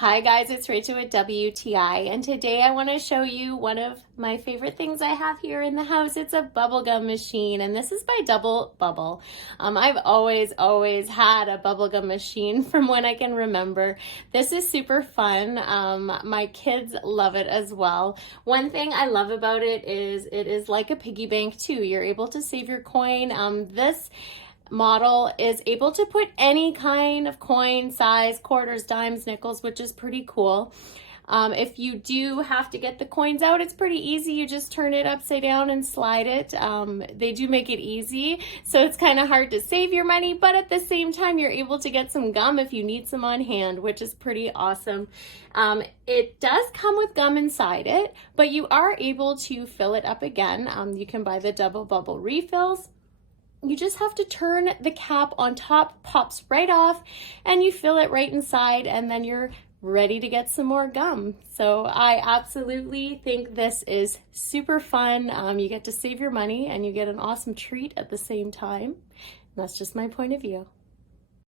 Hi guys, it's Rachel with WTI, and today I want to show you one of my favorite things I have here in the house. It's a bubblegum machine, and this is by Double Bubble. I've always had a bubblegum machine from when I can remember. This is super fun. My kids love it as well. One thing I love about it is like a piggy bank too. You're able to save your coin. This model is able to put any kind of coin size, quarters, dimes, nickels, which is pretty cool. If you do have to get the coins out, it's pretty easy. You just turn it upside down and slide it. They do make it easy, so it's kind of hard to save your money, but at the same time, you're able to get some gum if you need some on hand, which is pretty awesome. It does come with gum inside it, but you are able to fill it up again. You can buy the Double Bubble refills. You just have to turn the cap on top, pops right off, and you fill it right inside, and then you're ready to get some more gum. So I absolutely think this is super fun. You get to save your money and you get an awesome treat at the same time. And that's just my point of view.